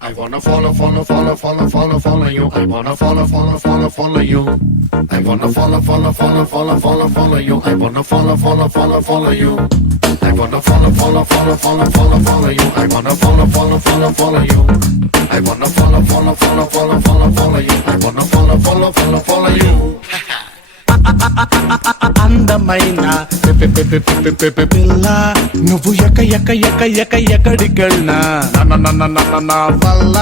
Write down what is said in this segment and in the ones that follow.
I wanna follow you. I wanna follow you. I wanna follow you. I wanna follow you. I wanna follow you. I wanna follow you. I wanna follow you. I wanna follow you. అందమైన పిల్ల నువ్వు ఎక్కడికెళ్ళినా నా వల్ల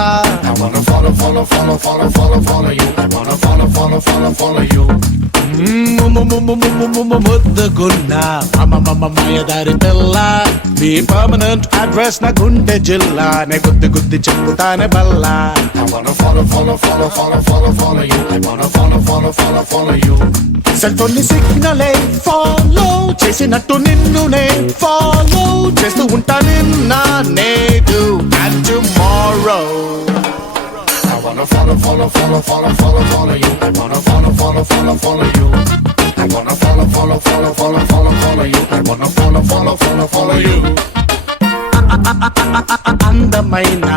I wanna follow you. I wanna follow you. ముద్దుగున్నా మాయదారి పిల్ల నీ పర్మనెంట్ అడ్రస్ నా గుండె జిల్లా నే గుద్ది చెప్పుతానే బల్లా I wanna follow you. I wanna follow you. Cell phone ని సిగ్నలే ఫాలో చేసినట్టు నిన్ను నే ఫాలో చేస్తూ ఉంటా నిన్న నేడు and tomorrow I wanna follow you. I wanna follow you. I wanna follow you. I wanna follow you. అందమైన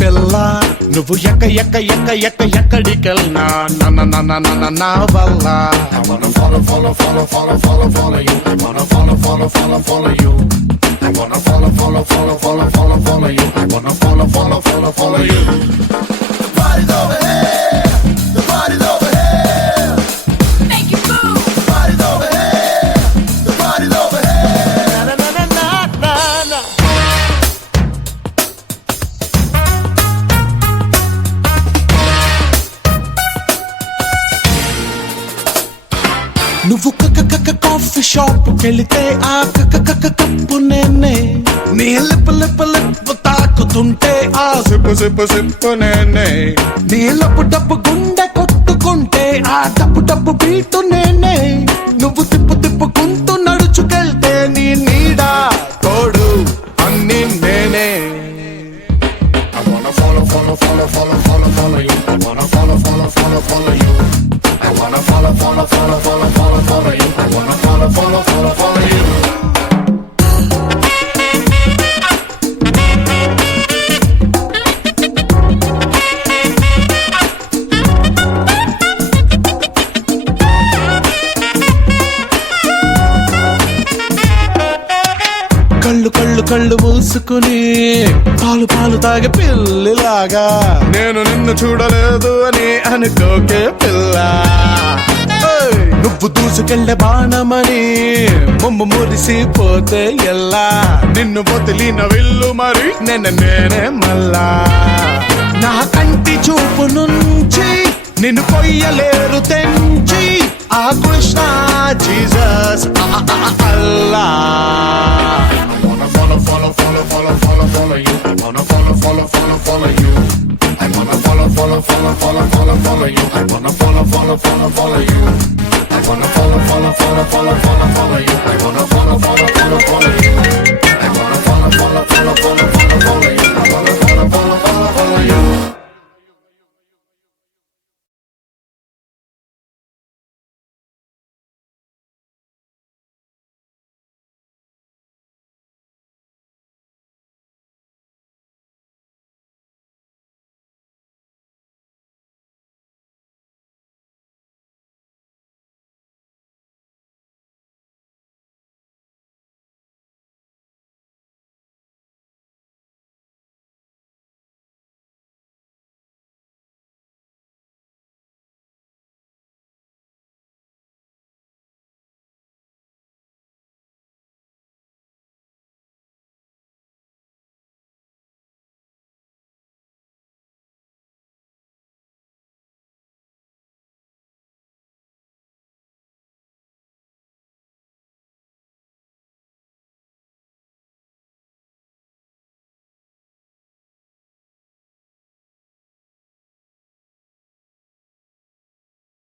పిల్ల నువ్వు ఎక్కడికెళ్ళినా నా వల్ల I wanna follow you. I wanna follow you. I wanna follow you. I wanna follow you. The party's over here. The party's over here. Make you move. The party's over here. The party's over here. na. నువ్వు coffee shop కెళితే ఆ కప్పు నేనే నీ లిప్ తాకుతుంటే ఆ సిప్పు నేనే నీ డబ్బు గుండె కొట్టుకుంటే ఆ డబ్బు బీటు నేనే నువ్వు తిప్పుకుంటూ నడుచుకెళ్తే నీ నీడా తోడు అన్ని నేనే I wanna follow you. I wanna follow you. I wanna follow you. I wanna follow you. కళ్ళు మూసుకుని పాలు తాగే పిల్లిలాగా నేను నిన్ను చూడలేదు అని అనుకోకే పిల్ల నువ్వు దూసుకెళ్ళే బాణమని మురిసిపోతే ఎల్లా నిన్ను వదిలిన విల్లు మరి నేనే మళ్ళా నా కంటి చూపు నుంచి నిన్ను కొయ్యలేరు తెంచి ఆ కృష్ణ జీసస్